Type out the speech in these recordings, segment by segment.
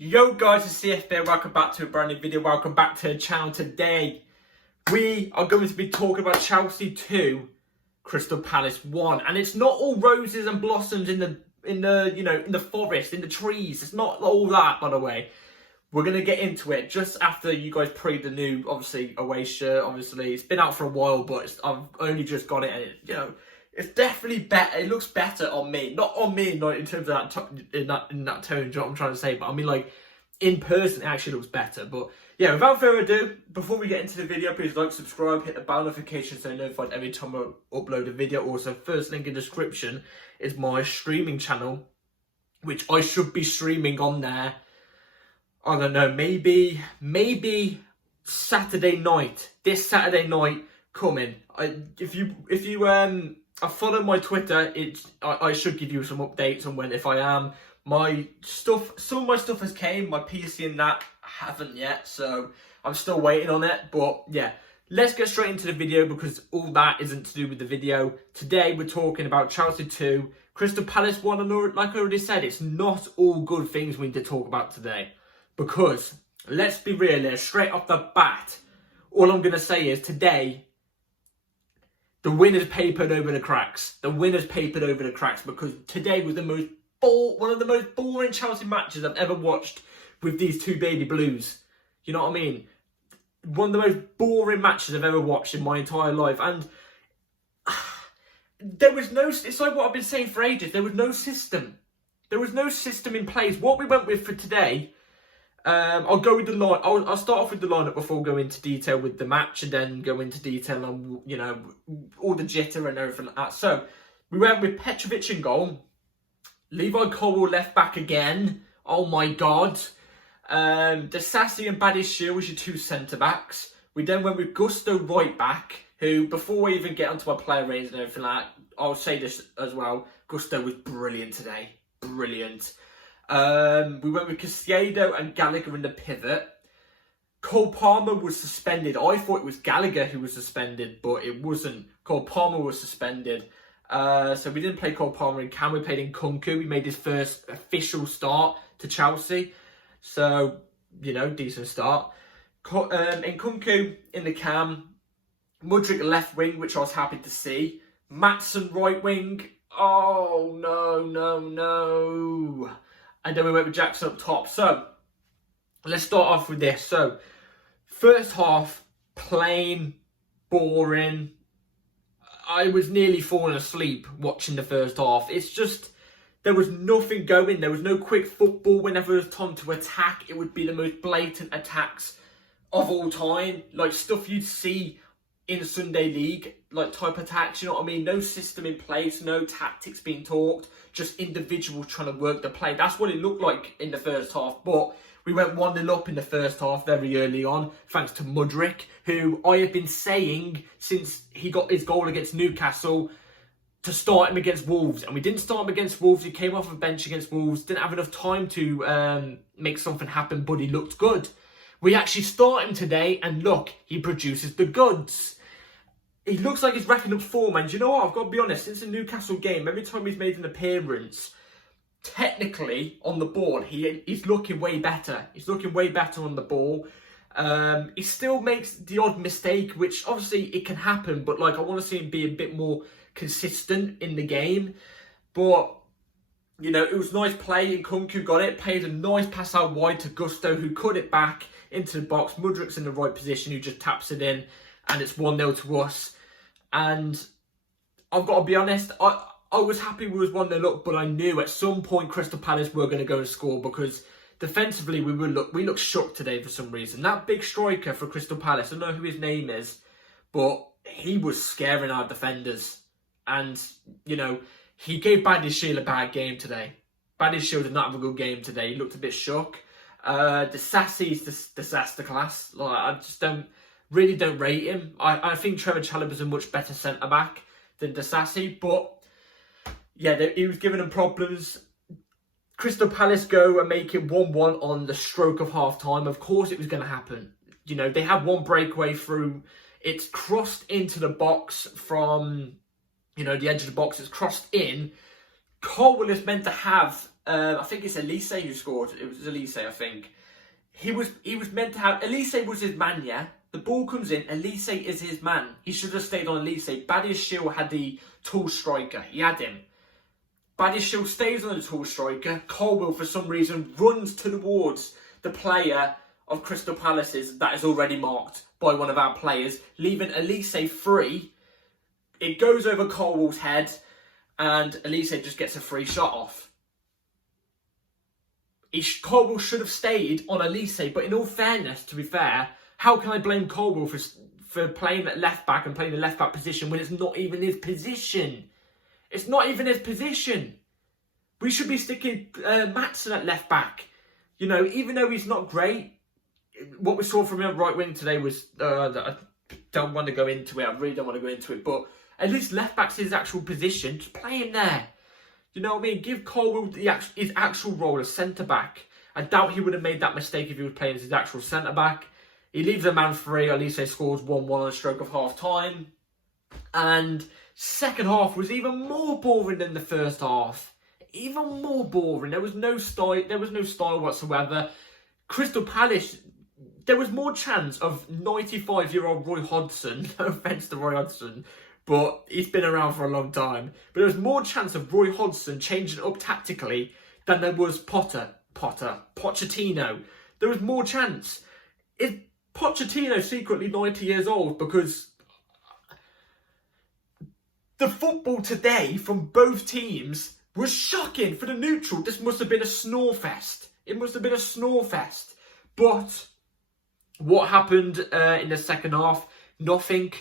Yo guys, it's CF here. Welcome back to a brand new video. Welcome back to the channel. Today we are going to be talking about Chelsea 2, Crystal Palace 1. And it's not all roses and blossoms in the forest, in the trees. It's not all that, by the way. We're going to get into it just after you guys pre the new, obviously, away shirt. Obviously, it's been out for a while, but I've only just got it, and it's definitely better. It looks better on me. Not on me, not in terms of that in that tone, you know what I'm trying to say. But I mean, like, in person, it actually looks better. But yeah, without further ado, before we get into the video, please like, subscribe, hit the bell notification so you're notified every time I upload a video. Also, first link in the description is my streaming channel, which I should be streaming on there. I don't know, maybe Saturday night. This Saturday night coming. If you follow my Twitter, I should give you some updates on when, if I am. My stuff, some of my stuff has came, my PC and that haven't yet, so I'm still waiting on it. But yeah, let's get straight into the video because all that isn't to do with the video. Today we're talking about Chelsea 2, Crystal Palace 1, and like I already said, it's not all good things we need to talk about today. Because, let's be real here, straight off the bat, all I'm going to say is today, the winners papered over the cracks. The winners papered over the cracks because today was one of the most boring Chelsea matches I've ever watched with these two baby blues. You know what I mean? One of the most boring matches I've ever watched in my entire life. And there was no, it's like what I've been saying for ages, there was no system. There was no system in place. What we went with for today, I'll go with the line. I'll start off with the lineup before going into detail with the match, and then go into detail on all the jitter and everything like that. So we went with Petrovic in goal, Levi Colwill left back again. Oh my god! Disasi and Badiashile was your two centre backs. We then went with Gusto right back, who before we even get onto my player ratings and everything like that, I'll say this as well. Gusto was brilliant today. Brilliant. We went with Caicedo and Gallagher in the pivot. Cole Palmer was suspended. I thought it was Gallagher who was suspended, but it wasn't. Cole Palmer was suspended. So we didn't play Cole Palmer in Cam. We played in Kunku. We made his first official start to Chelsea. So, decent start. In Kunku in the Cam. Mudryk left wing, which I was happy to see. Maatsen right wing. Oh, no. And then we went with Jackson up top. So, let's start off with this. So, first half, plain, boring. I was nearly falling asleep watching the first half. It's just, there was nothing going. There was no quick football. Whenever it was time to attack, it would be the most blatant attacks of all time. Like stuff you'd see in Sunday League, like type attacks, you know what I mean? No system in place, no tactics being talked, just individuals trying to work the play. That's what it looked like in the first half. But we went 1-0 up in the first half very early on, thanks to Mudryk, who I have been saying since he got his goal against Newcastle to start him against Wolves. And we didn't start him against Wolves. He came off a bench against Wolves, didn't have enough time to make something happen, but he looked good. We actually start him today, and look, he produces the goods. He looks like he's racking up form, and you know what? I've got to be honest, since the Newcastle game, every time he's made an appearance, technically, on the ball, he's looking way better. He's looking way better on the ball. He still makes the odd mistake, which obviously it can happen, but like I want to see him be a bit more consistent in the game. But, it was nice play, and Kunku got it, played a nice pass out wide to Gusto, who cut it back into the box. Mudryk's in the right position, who just taps it in, and it's 1-0 to us. And I've got to be honest, I was happy we was 1-0 up, but I knew at some point Crystal Palace were going to go and score because defensively we looked shook today for some reason. That big striker for Crystal Palace, I don't know who his name is, but he was scaring our defenders. And, he gave Badiashile a bad game today. Badiashile did not have a good game today. He looked a bit shook. Disasi's the disaster class. Like, I just don't rate him. I think Trevor Chalobah's a much better centre-back than Disasi, but yeah, he was giving them problems. Crystal Palace go and make it 1-1 on the stroke of half-time. Of course it was going to happen. They had one breakaway through. It's crossed into the box from, the edge of the box. It's crossed in. Colwill is meant to have I think it's Elise who scored. It was Elise, I think. He was meant to have... Elise was his man, yeah? The ball comes in, Elise is his man. He should have stayed on Elise. Badiashile had the tall striker. He had him. Badiashile stays on the tall striker. Colwill, for some reason, runs towards the player of Crystal Palace's that is already marked by one of our players, leaving Elise free. It goes over Colwill's head, and Elise just gets a free shot off. Colwill should have stayed on Elise, but in all fairness, to be fair, how can I blame Colwill for playing at left back and playing the left back position when it's not even his position? It's not even his position. We should be sticking Maatsen at left back. You know, even though he's not great, what we saw from him right wing today was... I don't want to go into it. I really don't want to go into it. But at least left back's his actual position. Just play him there. You know what I mean? Give Colwill his actual role as centre back. I doubt he would have made that mistake if he was playing as his actual centre back. He leaves a man free. Elise scores 1-1 on a stroke of half time. And second half was even more boring than the first half. Even more boring. There was no style. There was no style whatsoever. Crystal Palace. There was more chance of 95-year-old Roy Hodgson. No offence to Roy Hodgson, but he's been around for a long time. But there was more chance of Roy Hodgson changing up tactically than there was Pochettino. There was more chance. Is Pochettino secretly 90 years old? Because the football today from both teams was shocking. For the neutral, this must have been a snore fest. It must have been a snore fest. But what happened in the second half? Nothing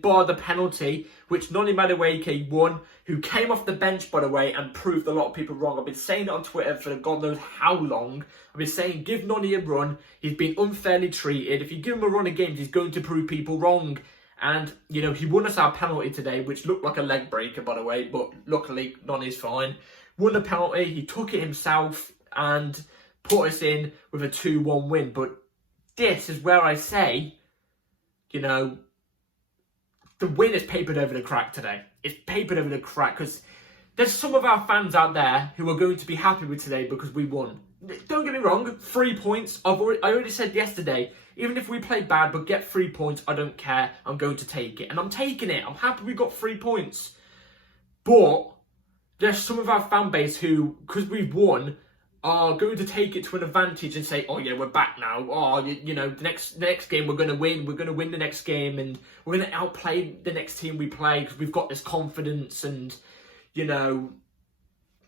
bar the penalty, which Noni Madueke won, who came off the bench, by the way, and proved a lot of people wrong. I've been saying it on Twitter for God knows how long. I've been saying, give Noni a run. He's been unfairly treated. If you give him a run of games, he's going to prove people wrong. And, you know, he won us our penalty today, which looked like a leg breaker, by the way, but luckily, Noni's fine. Won the penalty, he took it himself, and put us in with a 2-1 win. But this is where I say, you know, the win is papered over the crack today. It's papered over the crack because there's some of our fans out there who are going to be happy with today because we won. Don't get me wrong, 3 points. I already said yesterday, even if we play bad but get 3 points, I don't care. I'm going to take it. And I'm taking it. I'm happy we got 3 points. But there's some of our fan base who, because we've won, are going to take it to an advantage and say, oh yeah, we're back now. Oh, you know, the next game we're going to win. We're going to win the next game and we're going to outplay the next team we play because we've got this confidence. And, you know,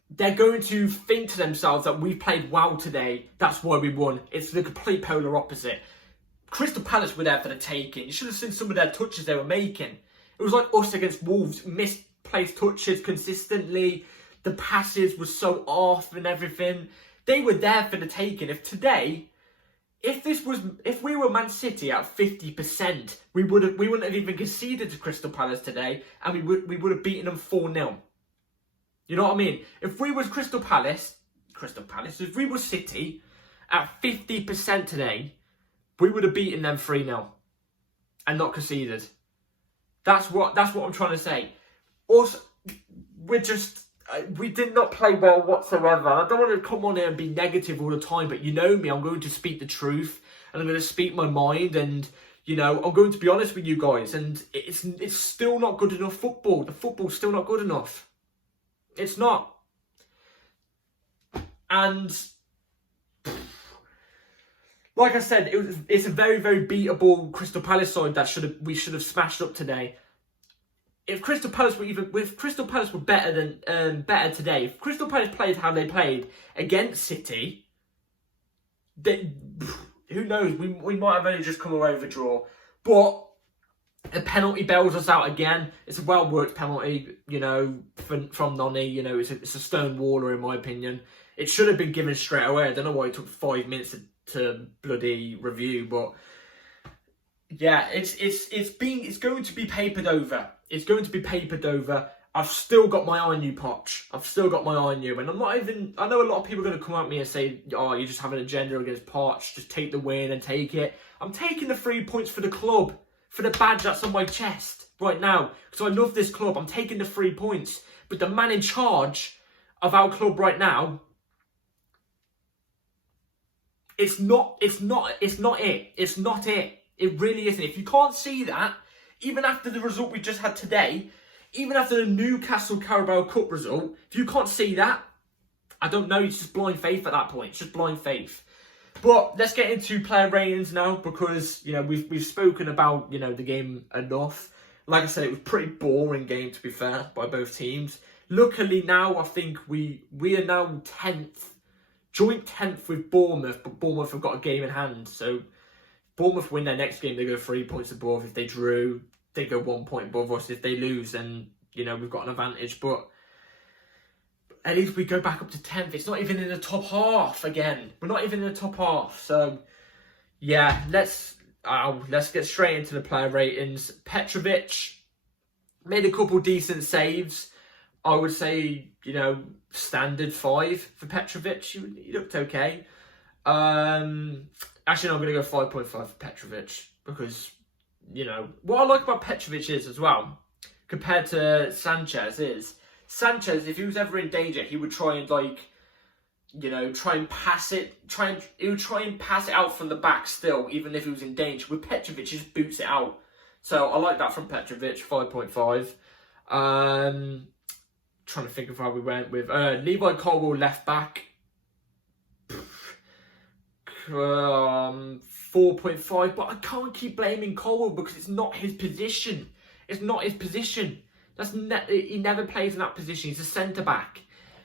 they're going to think to themselves that we've played well today. That's why we won. It's the complete polar opposite. Crystal Palace were there for the taking. You should have seen some of their touches they were making. It was like us against Wolves. Misplaced touches consistently. The passes were so off and everything. They were there for the taking. If we were Man City at 50%, we wouldn't have even conceded to Crystal Palace today, and we would have beaten them 4-0. You know what I mean? If we was Crystal Palace, if we were City at 50% today, we would have beaten them 3-0 and not conceded. That's what I'm trying to say. Also, we did not play well whatsoever. I don't want to come on here and be negative all the time, but you know me, I'm going to speak the truth and I'm going to speak my mind, and you know, I'm going to be honest with you guys, and it's still not good enough football. The football's still not good enough. It's not. And like I said, it's a very, very beatable Crystal Palace side that we should have smashed up today. If Crystal Palace were better today, if Crystal Palace played how they played against City, who knows? We might have only just come away with a draw. But a penalty bails us out again. It's a well worked penalty, you know, from Noni. You know, it's a stone waller in my opinion. It should have been given straight away. I don't know why it took 5 minutes to bloody review, but yeah, it's going to be papered over. It's going to be papered over. I've still got my eye on you, Poch. I've still got my eye on you. And I'm not even... I know a lot of people are going to come at me and say, oh, you just have an agenda against Poch. Just take the win and take it. I'm taking the 3 points for the club. For the badge that's on my chest right now. Because I love this club. I'm taking the 3 points. But the man in charge, of our club right now, it's not it. It's not it. It really isn't. If you can't see that, even after the result we just had today, even after the Newcastle Carabao Cup result, if you can't see that, I don't know, it's just blind faith at that point. It's just blind faith. But let's get into player ratings now, because, you know, we've spoken about, you know, the game enough. Like I said, it was a pretty boring game, to be fair, by both teams. Luckily now, I think we are now 10th, joint 10th with Bournemouth, but Bournemouth have got a game in hand. So Bournemouth win their next game, they go 3 points above. If they drew, they go 1 point above us. If they lose, then, you know, we've got an advantage. But at least we go back up to 10th. It's not even in the top half again. We're not even in the top half. So, yeah, let's get straight into the player ratings. Petrovic made a couple decent saves. I would say, you know, standard 5 for Petrovic. He looked okay. Actually, no, I'm going to go 5.5 for Petrovic, because, you know, what I like about Petrovic is, as well, compared to Sanchez, is Sanchez, if he was ever in danger, he would try and, like, you know, try and pass it. He would try and pass it out from the back still, even if he was in danger. With Petrovic, he just boots it out. So I like that from Petrovic, 5.5. Trying to think of how we went with Levi Colwill, left back. 4.5, but I can't keep blaming Colwill because it's not his position. It's not his position. He never plays in that position. He's a centre back,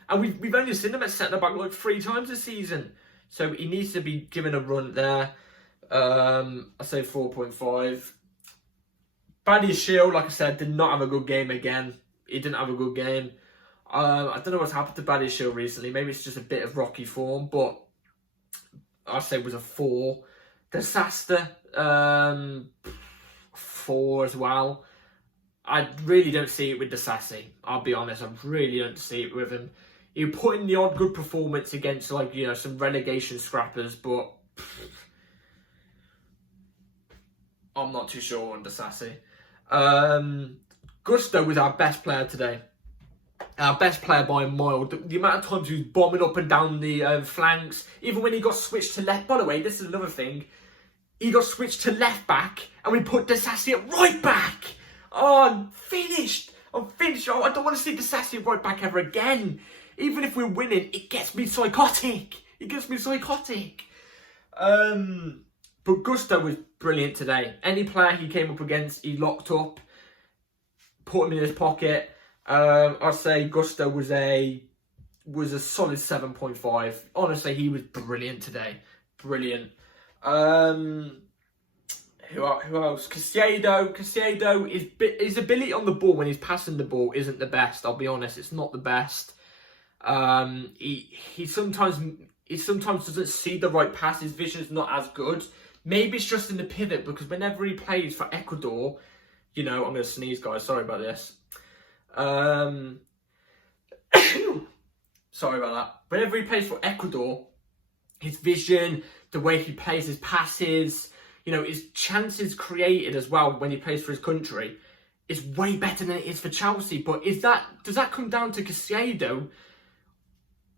and we've only seen him at centre back like 3 times this season. So he needs to be given a run there. I say 4.5. Badiashile, like I said, did not have a good game again. He didn't have a good game. I don't know what's happened to Badiashile recently. Maybe it's just a bit of rocky form, but I'd say it was a 4. Disaster, 4 as well. I really don't see it with Disasi. I'll be honest, I really don't see it with him. He put in the odd good performance against, like, you know, some relegation scrappers, but I'm not too sure on Disasi. Gusto was our best player today. Our best player by a mile. The amount of times he was bombing up and down the flanks, even when he got switched to left. By the way, this is another thing. He got switched to left back, and we put Disasi at right back. Oh, I'm finished. Oh, I don't want to see Disasi at right back ever again. Even if we're winning, it gets me psychotic. But Gusto was brilliant today. Any player he came up against, he locked up, put him in his pocket. I'd say Gusto was a solid 7.5. Honestly, he was brilliant today. Brilliant. Who else? Caicedo, his ability on the ball when he's passing the ball isn't the best. I'll be honest, it's not the best. He sometimes doesn't see the right pass. His vision's not as good. Maybe it's just in the pivot, because whenever he plays for Ecuador, you know, I'm going to sneeze, guys. Sorry about this. Sorry about that. Whenever he plays for Ecuador, his vision, the way he plays his passes, you know, his chances created as well when he plays for his country is way better than it is for Chelsea. But does that come down to Caicedo,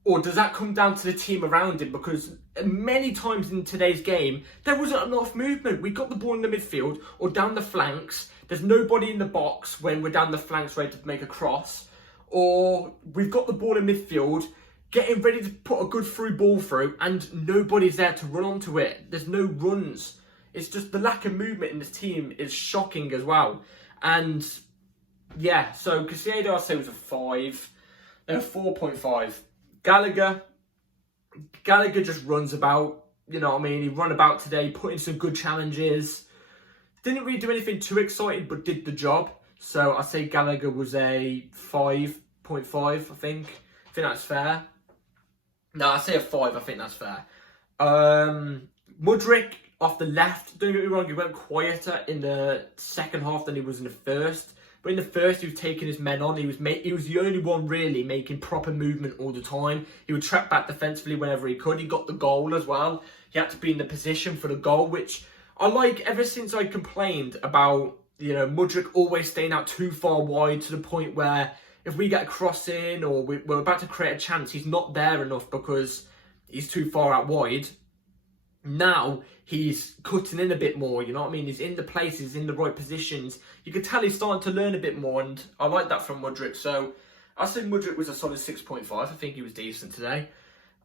or does that come down to the team around him? Because many times in today's game, there wasn't enough movement. We got the ball in the midfield or down the flanks. There's nobody in the box when we're down the flanks ready to make a cross. Or we've got the ball in midfield, getting ready to put a good through ball through, and nobody's there to run onto it. There's no runs. It's just the lack of movement in this team is shocking as well. And yeah, so Caicedo, I'd say, was a 5. No, 4.5. Gallagher just runs about. You know what I mean? He run about today, put in some good challenges. Didn't really do anything too exciting, but did the job. So I say Gallagher was a 5.5, I think. I think that's fair. No, I say a 5, I think that's fair. Mudryk off the left, don't get me wrong, he went quieter in the second half than he was in the first. But in the first, he was taking his men on. He was the only one really making proper movement all the time. He would track back defensively whenever he could. He got the goal as well. He had to be in the position for the goal, which I like ever since I complained about, you know, Mudryk always staying out too far wide to the point where if we get a cross in or we're about to create a chance, he's not there enough because he's too far out wide. Now he's cutting in a bit more, you know what I mean? He's in the places, in the right positions. You can tell he's starting to learn a bit more, and I like that from Mudryk. So I say Mudryk was a solid 6.5. I think he was decent today.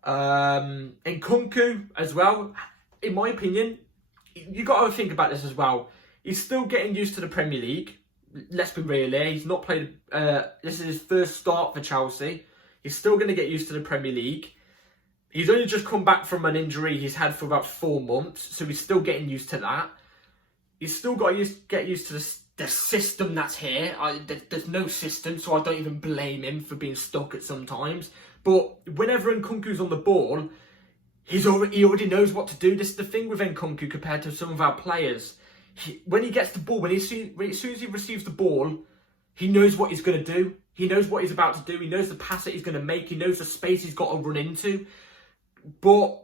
And Nkunku as well, in my opinion, you got to think about this as well. He's still getting used to the Premier League. Let's be real here. He's not played. This is his first start for Chelsea. He's still going to get used to the Premier League. He's only just come back from an injury he's had for about 4 months, so he's still getting used to that. He's still got to get used to the system that's here. There's no system, so I don't even blame him for being stuck at sometimes. But whenever Nkunku's on the ball, he already knows what to do. This is the thing with Nkunku compared to some of our players. When he gets the ball, as soon as he receives the ball, he knows what he's going to do. He knows what he's about to do. He knows the pass that he's going to make. He knows the space he's got to run into. But,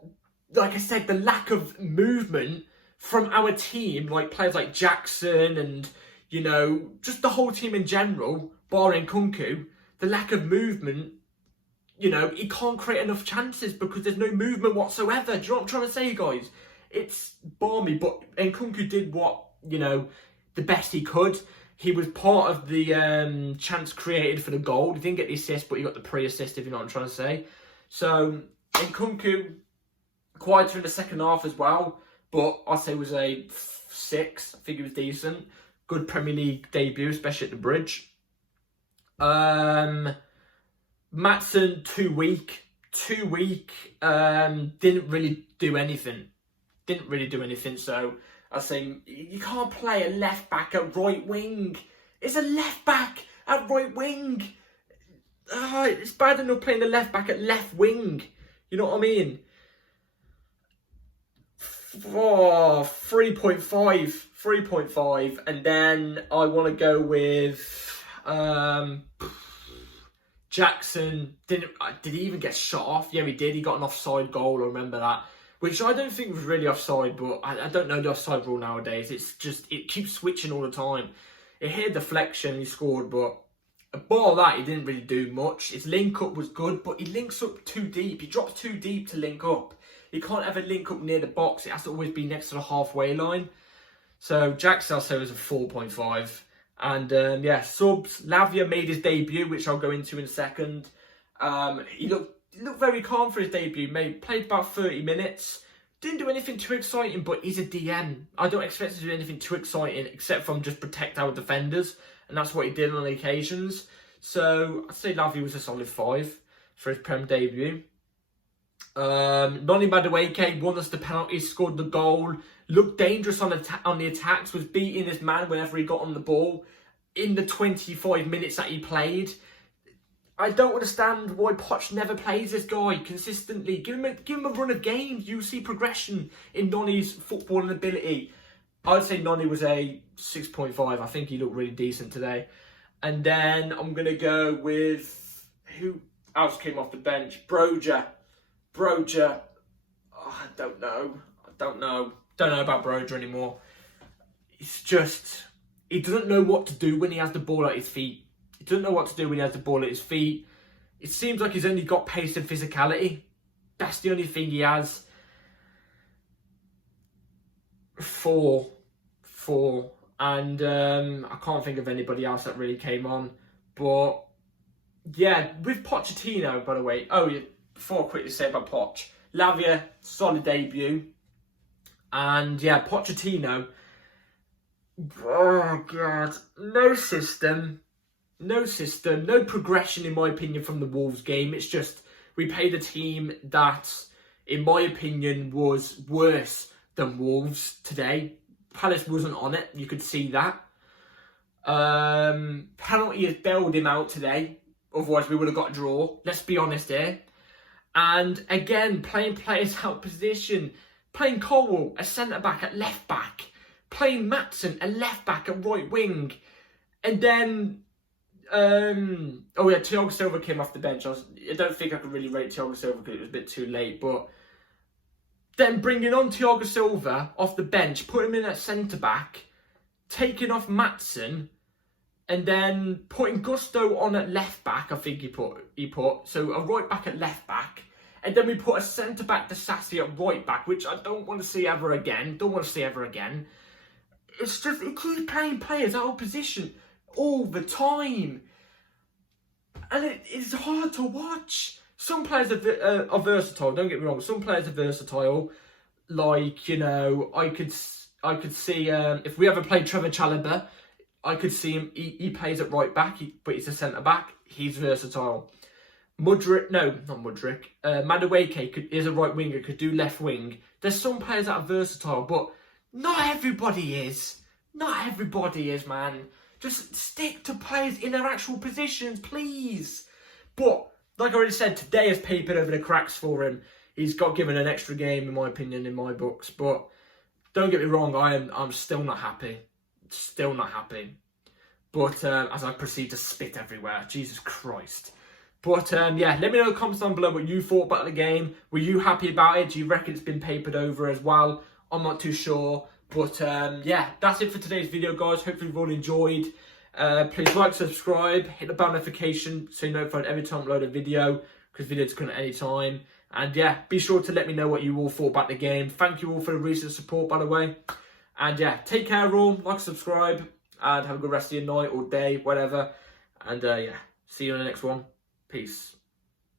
like I said, the lack of movement from our team, like players like Jackson and, you know, just the whole team in general, barring Nkunku, the lack of movement, you know, he can't create enough chances because there's no movement whatsoever. Do you know what I'm trying to say, guys? It's balmy, but Nkunku did what, you know, the best he could. He was part of the chance created for the goal. He didn't get the assist, but he got the pre-assist, if you know what I'm trying to say. So, Nkunku, quieter in the second half as well, but I'd say it was a 6. I think it was decent. Good Premier League debut, especially at the Bridge. Maatsen, too weak. Didn't really do anything. So I say you can't play a left back at right wing. It's a left back at right wing. It's bad enough playing the left back at left wing. You know what I mean? 3.5. And then I want to go with Jackson. Did he even get shot off? Yeah, he did. He got an offside goal. I remember that. Which I don't think was really offside, but I don't know the offside rule nowadays. It's just, it keeps switching all the time. It hit a deflection, he scored, but bar that, he didn't really do much. His link-up was good, but he links up too deep. He drops too deep to link up. He can't ever link up near the box. It has to always be next to the halfway line. So Jackson, I'll say, was a 4.5. And yeah, subs. Lavia made his debut, which I'll go into in a second. He looked very calm for his debut. Played about 30 minutes. Didn't do anything too exciting, but he's a DM. I don't expect him to do anything too exciting except from just protect our defenders. And that's what he did on occasions. So I'd say Lavia was a solid 5 for his Prem debut. Noni Madueke won us the penalty, scored the goal, looked dangerous on the attacks, was beating his man whenever he got on the ball in the 25 minutes that he played. I don't understand why Poch never plays this guy consistently. Give him a run of games. You see progression in Noni's footballing ability. I'd say Noni was a 6.5. I think he looked really decent today. And then I'm going to go with... who else came off the bench? Broja. Oh, I don't know. Don't know about Broja anymore. It's just... he doesn't know what to do when he has the ball at his feet. He doesn't know what to do when he has the ball at his feet. It seems like he's only got pace and physicality. That's the only thing he has. 4. And I can't think of anybody else that really came on. But yeah, with Pochettino, by the way. Oh, yeah, before I quickly say about Poch. Lavia, solid debut. And yeah, Pochettino. Oh, God. No system, no progression, in my opinion, from the Wolves game. It's just, we played a team that, in my opinion, was worse than Wolves today. Palace wasn't on it, you could see that. Penalty has bailed him out today, otherwise we would have got a draw. Let's be honest here. And again, playing players out position. Playing Colwell, a centre-back at left-back. Playing Maatsen, a left-back at right wing. And then... oh yeah, Thiago Silva came off the bench. I don't think I could really rate Thiago Silva because it was a bit too late. But then bringing on Thiago Silva off the bench, put him in at centre-back, taking off Maatsen, And then putting Gusto on at left back, I think he put. So a right back at left back. And then we put a centre back to Sassy at right back, which I don't want to see ever again. It's just, he keeps playing players out of position all the time. And it's hard to watch. Some players are versatile, don't get me wrong. Some players are versatile. Like, you know, I could see, if we ever played Trevor Chalobah, I could see him, he plays at right back, but he's a centre back. He's versatile. Madueke is a right winger, could do left wing. There's some players that are versatile, but not everybody is. Not everybody is, man. Just stick to players in their actual positions, please. But, like I already said, today has papered over the cracks for him. He's got given an extra game, in my opinion, in my books. But don't get me wrong, I'm still not happy. Still not happy. But as I proceed to spit everywhere, Jesus Christ. But yeah, let me know in the comments down below what you thought about the game. Were you happy about it? Do you reckon it's been papered over as well? I'm not too sure. But yeah, that's it for today's video, guys. Hopefully you've all enjoyed. Please like, subscribe, hit the bell notification so you're notified every time I upload a video, because videos come at any time. And yeah, be sure to let me know what you all thought about the game. Thank you all for the recent support, by the way. And yeah, take care all, like, subscribe, and have a good rest of your night or day, whatever. And yeah, see you in the next one. Peace.